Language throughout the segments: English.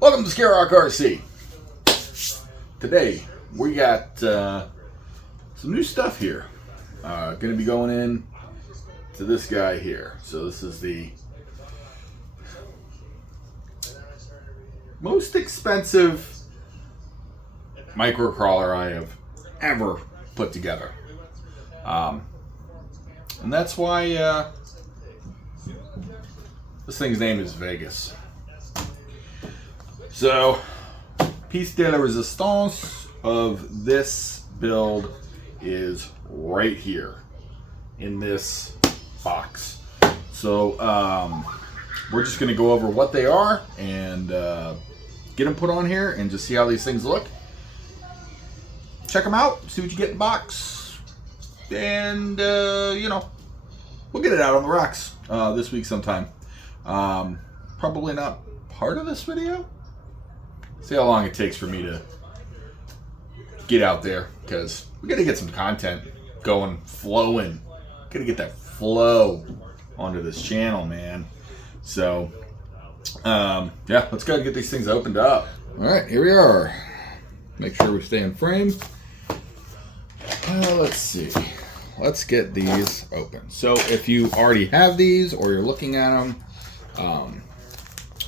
Welcome to Scare Rock RC. Today we got some new stuff here. Going to be going in to this guy here. So this is the most expensive micro crawler I have ever put together. And that's why this thing's name is Vegas. So, piece de la resistance of this build is right here in this box. So, we're just going to go over what they are and get them put on here and just see how these things look. Check them out, see what you get in the box, and you know, we'll get it out on the rocks this week sometime. Probably not part of this video. See how long it takes for me to get out there, because we gotta get some content going, flowing. Gotta get that flow onto this channel, man. So, yeah, let's go and get these things opened up. All right, here we are. Make sure we stay in frame. Let's see. Let's get these open. So if you already have these or you're looking at them,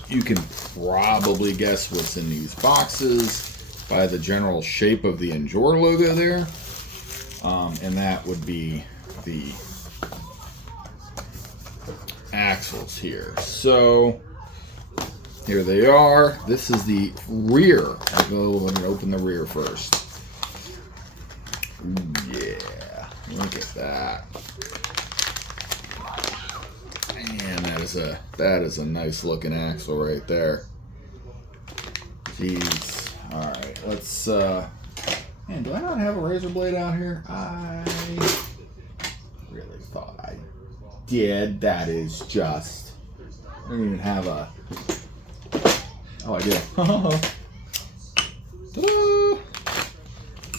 you can probably guess what's in these boxes by the general shape of the Injora logo there. And that would be the axles here. So here they are. This is the rear. I'll go and open the rear first. Ooh, yeah, look at that. Man, that is a nice looking axle right there. Jeez. All right, let's. Man, do I not have a razor blade out here? I really thought I did. That is just. I don't even have a. Oh, I do. Ta-da!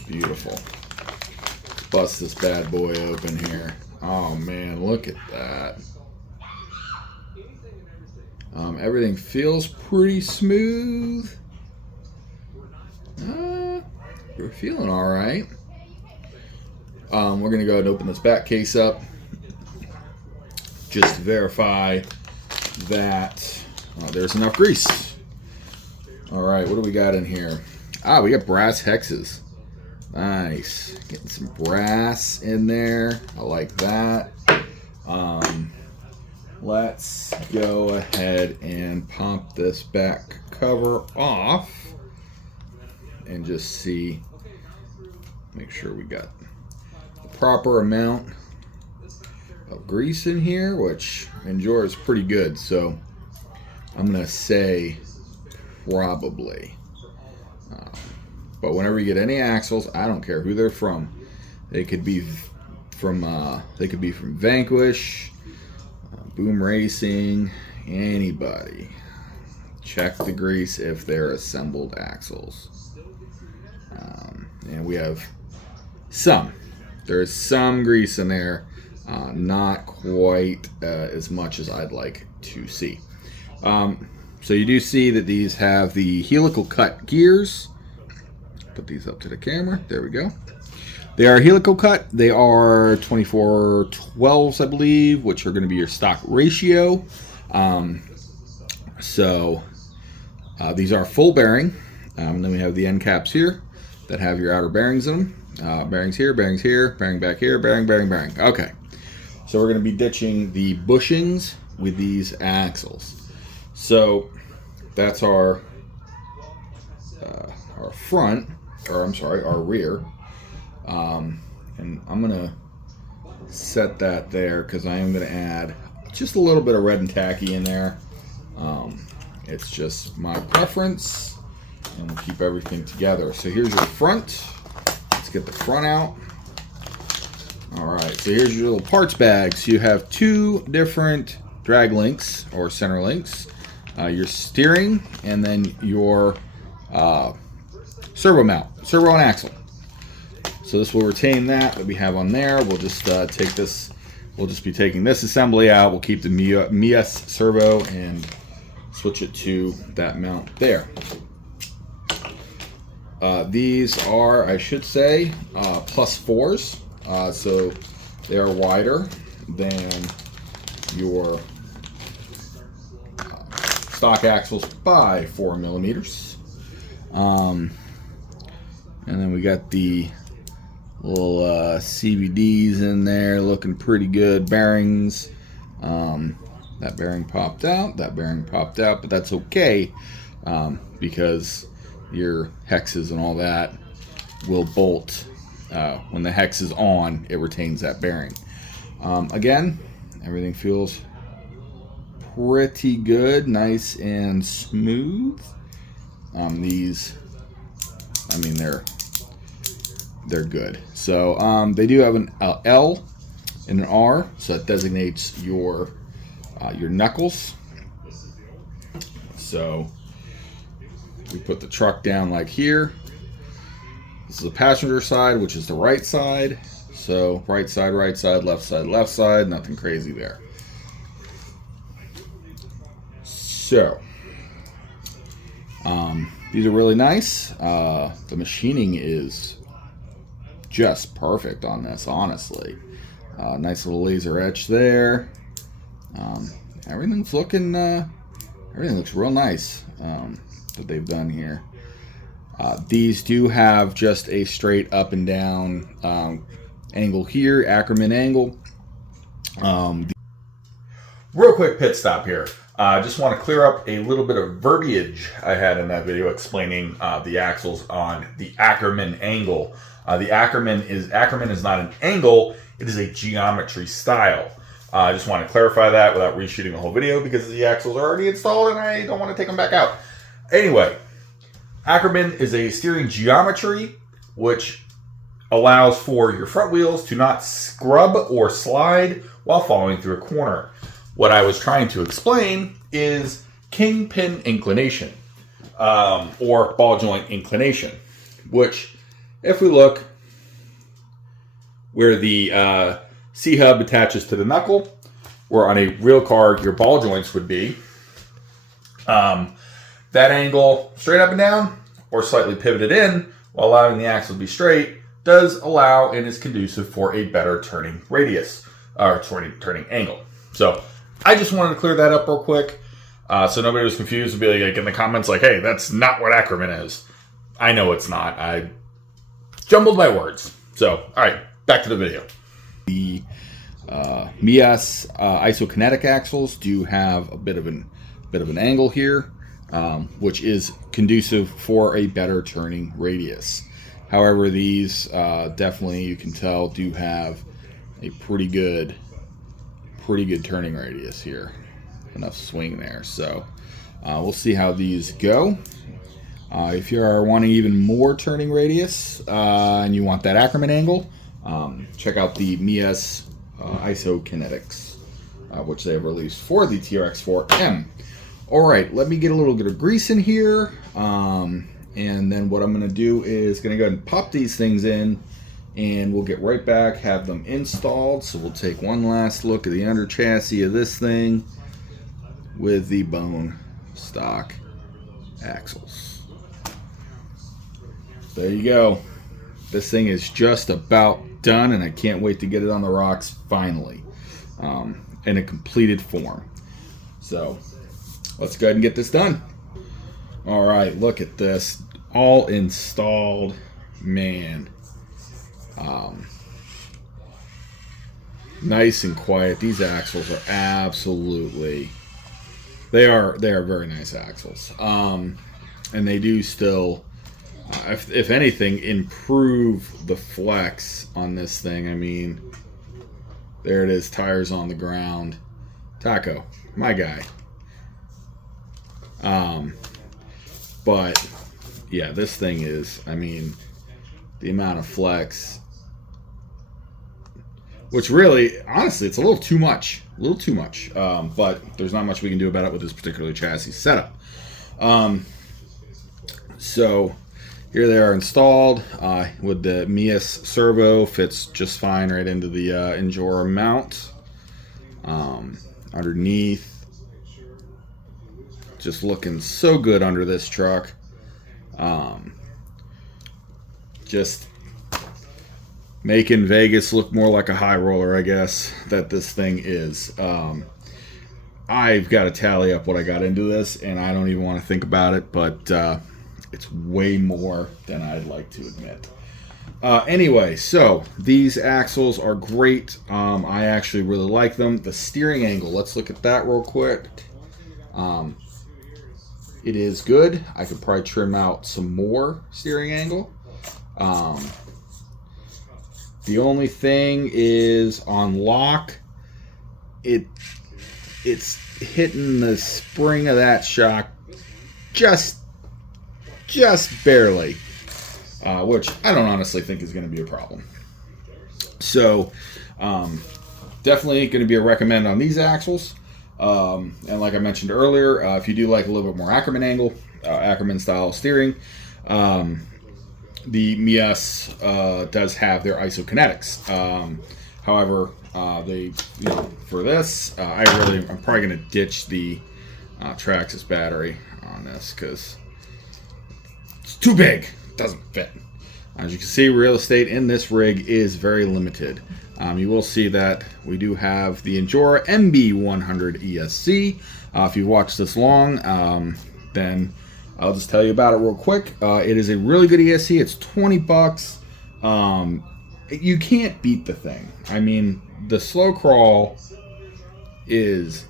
Beautiful. Bust this bad boy open here. Oh man, look at that. Everything feels pretty smooth. We're feeling all right. We're gonna go ahead and open this back case up just to verify that there's enough grease. All right, what do we got in here? We got brass hexes. Nice. Getting some brass in there. I like that. Let's go ahead and pop this back cover off and just see, make sure we got the proper amount of grease in here, which Injora is pretty good, so I'm going to say probably. But whenever you get any axles, I don't care who they're from. They could be from Vanquish, Boom Racing, anybody. Check the grease if they're assembled axles. And we have some. There is some grease in there, not quite as much as I'd like to see. So you do see that these have the helical cut gears. Put these up to the camera. There we go. They are helical cut. They are 24/12s, I believe, which are going to be your stock ratio. These are full bearing. And then we have the end caps here that have your outer bearings in them. Bearings here, bearing back here, bearing. Okay. So we're going to be ditching the bushings with these axles. So that's our front, or I'm sorry, our rear. And I'm gonna set that there because I am gonna add just a little bit of red and tacky in there. It's just my preference, and we'll keep everything together. So here's your front. Let's get the front out. All right, so here's your little parts bags. You have two different drag links or center links, your steering, and then your servo mount, servo and axle. So this will retain that we have on there. We'll just take this. We'll just be taking this assembly out. We'll keep the Mias servo and switch it to that mount there. These are, I should say, +4s, so they are wider than your stock axles by 4 millimeters. And then we got the little CVDs in there looking pretty good. Bearings. That bearing popped out. That bearing popped out, but that's okay because your hexes and all that will bolt. When the hex is on, it retains that bearing. Again, everything feels pretty good, nice and smooth. These, I mean, they're good. So they do have an L and an R, so that designates your knuckles. So we put the truck down like here. This is the passenger side, which is the right side. So right side, left side, nothing crazy there. So these are really nice. The machining is just perfect on this, honestly. Nice little laser etch there. Everything's looking, everything looks real nice that they've done here. These do have just a straight up and down angle here, Ackerman angle. Real quick pit stop here. I just want to clear up a little bit of verbiage I had in that video explaining the axles on the Ackerman angle. The Ackerman is not an angle, it is a geometry style. I just want to clarify that without reshooting the whole video because the axles are already installed and I don't want to take them back out. Anyway, Ackerman is a steering geometry which allows for your front wheels to not scrub or slide while following through a corner. What I was trying to explain is kingpin inclination, or ball joint inclination, which, if we look where the C-hub attaches to the knuckle, where on a real car your ball joints would be, that angle straight up and down or slightly pivoted in while allowing the axle to be straight does allow and is conducive for a better turning radius, or turning angle. So I just wanted to clear that up real quick so nobody was confused and be like in the comments like, hey, that's not what Ackerman is. I know it's not. I jumbled my words. So, all right, back to the video. The MIAS isokinetic axles do have a bit of an angle here, which is conducive for a better turning radius. However, these definitely, you can tell, do have a pretty good turning radius here. Enough swing there. So we'll see how these go. If you are wanting even more turning radius and you want that Ackerman angle, check out the MIAS isokinetics, which they have released for the TRX4m. Alright, let me get a little bit of grease in here, and then what I'm going to do is going to go ahead and pop these things in, and we'll get right back, have them installed. So we'll take one last look at the under chassis of this thing with the bone stock axles. There you go. This thing is just about done, and I can't wait to get it on the rocks finally, in a completed form. So let's go ahead and get this done. All right, look at this, all installed, man. Nice and quiet. These axles are absolutely, they are very nice axles, and they do still, if anything, improve the flex on this thing. I mean, there it is, tires on the ground. Taco, my guy. But yeah, this thing is, I mean, the amount of flex, which really, honestly, it's a little too much. But there's not much we can do about it with this particular chassis setup. So here they are installed with the MIAS servo. Fits just fine right into the Injora mount. Underneath, just looking so good under this truck. Just making Vegas look more like a high roller, I guess, that this thing is. I've got to tally up what I got into this, and I don't even want to think about it, but it's way more than I'd like to admit. Anyway, so these axles are great. I actually really like them. The steering angle, let's look at that real quick. It is good. I could probably trim out some more steering angle. The only thing is on lock, it's hitting the spring of that shock just barely, which I don't honestly think is going to be a problem. So definitely going to be a recommend on these axles. And like I mentioned earlier, if you do like a little bit more Ackerman angle, Ackerman style steering, the Mies does have their isokinetics. However, for this, I'm probably going to ditch the Traxxas battery on this because it's too big. It doesn't fit. As you can see, real estate in this rig is very limited. You will see that we do have the Injora MB100 ESC. If you've watched this long, then I'll just tell you about it real quick. It is a really good ESC. It's $20. You can't beat the thing. I mean, the slow crawl is,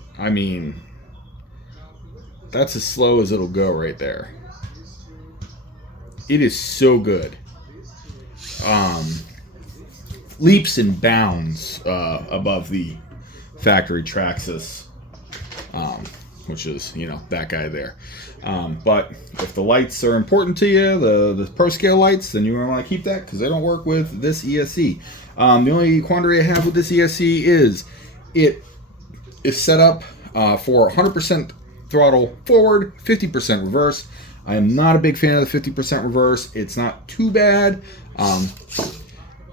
that's as slow as it'll go right there. It is so good. Leaps and bounds above the factory Traxxas, which is, that guy there. But if the lights are important to you, the Pro Scale lights, then you want to keep that because they don't work with this ESC. The only quandary I have with this ESC is it is set up for 100% throttle forward, 50% reverse. I am not a big fan of the 50% reverse. It's not too bad,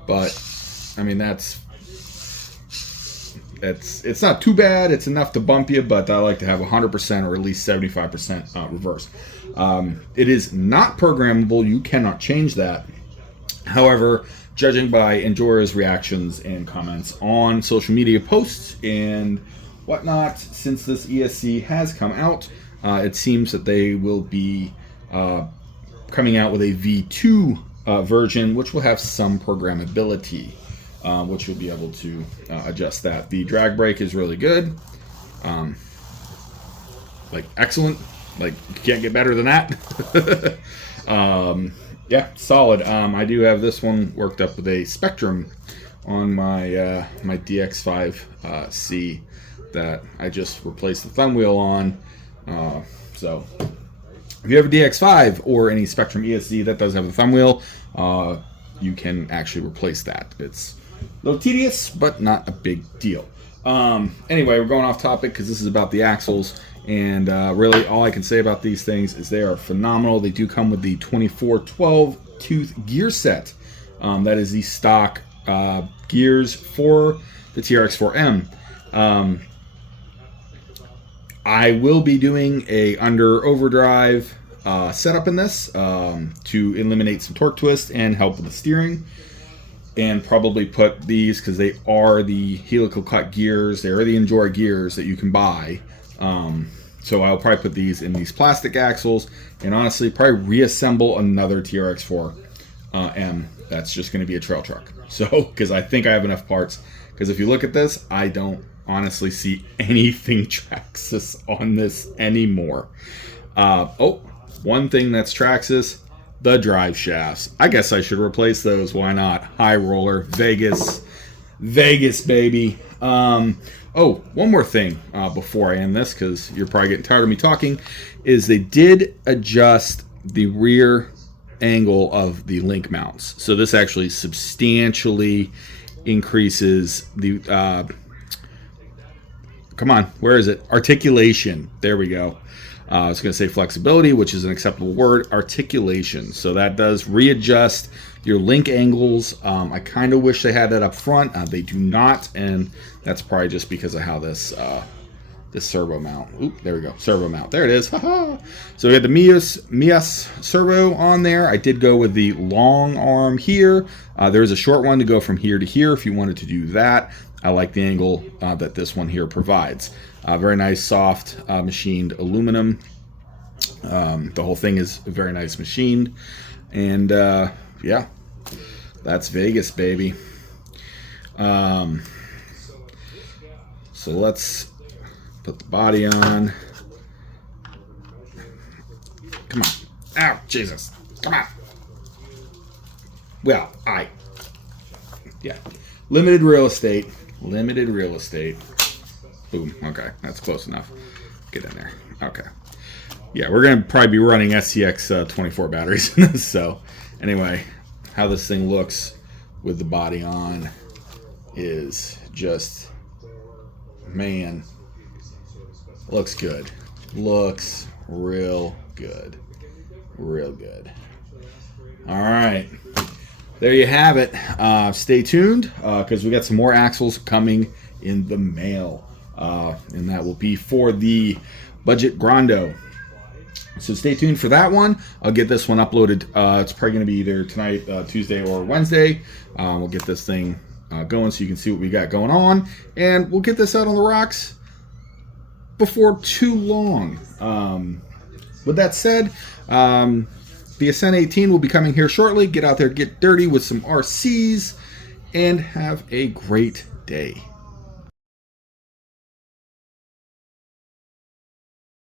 but it's not too bad. It's enough to bump you, but I like to have 100% or at least 75% reverse. It is not programmable. You cannot change that. However, judging by Injora's reactions and comments on social media posts and whatnot, since this ESC has come out, it seems that they will be coming out with a V2 version, which will have some programmability. Which you'll be able to adjust that. The drag brake is really good. Excellent. You can't get better than that. Yeah, solid. I do have this one worked up with a Spectrum on my my DX5C that I just replaced the thumb wheel on. So if you have a DX5 or any Spectrum ESC that does have a thumb wheel, you can actually replace that. It's a little tedious, but not a big deal. Anyway, we're going off topic because this is about the axles, and really all I can say about these things is they are phenomenal. They do come with the 24-12 tooth gear set. That is the stock gears for the TRX4m. I will be doing a under overdrive setup in this to eliminate some torque twist and help with the steering. And probably put these, because they are the helical cut gears, they are the Injora gears that you can buy. So I'll probably put these in these plastic axles, and honestly, probably reassemble another TRX4M. That's just going to be a trail truck. So, because I think I have enough parts. Because if you look at this, I don't honestly see anything Traxxas on this anymore. One thing that's Traxxas, the drive shafts. I guess I should replace those. Why not? High roller, Vegas, baby. One more thing before I end this, because you're probably getting tired of me talking, is they did adjust the rear angle of the link mounts. So this actually substantially increases the articulation. There we go. I was going to say flexibility, which is an acceptable word. Articulation. So that does readjust your link angles. I kind of wish they had that up front. They do not, and that's probably just because of how this this servo mount. Oop, there we go, servo mount. There it is. So we had the Mias servo on there. I did go with the long arm here. There is a short one to go from here to here if you wanted to do that. I like the angle that this one here provides. Very nice, soft, machined aluminum. The whole thing is very nice machined. And yeah, that's Vegas, baby. So let's put the body on. Come on. Ow, Jesus. Come on. Well, yeah. Limited real estate. Limited real estate. Boom. Okay, that's close enough. Get in there. Okay. Yeah, we're going to probably be running SCX 24 batteries in this. So anyway, how this thing looks with the body on is just, man, looks good. Looks real good. Real good. All right. There you have it. Stay tuned because we got some more axles coming in the mail. And that will be for the Budget Grando. So stay tuned for that one. I'll get this one uploaded. It's probably going to be either tonight, Tuesday, or Wednesday. We'll get this thing going so you can see what we got going on. And we'll get this out on the rocks before too long. With that said, the Ascent 18 will be coming here shortly. Get out there, get dirty with some RCs, and have a great day.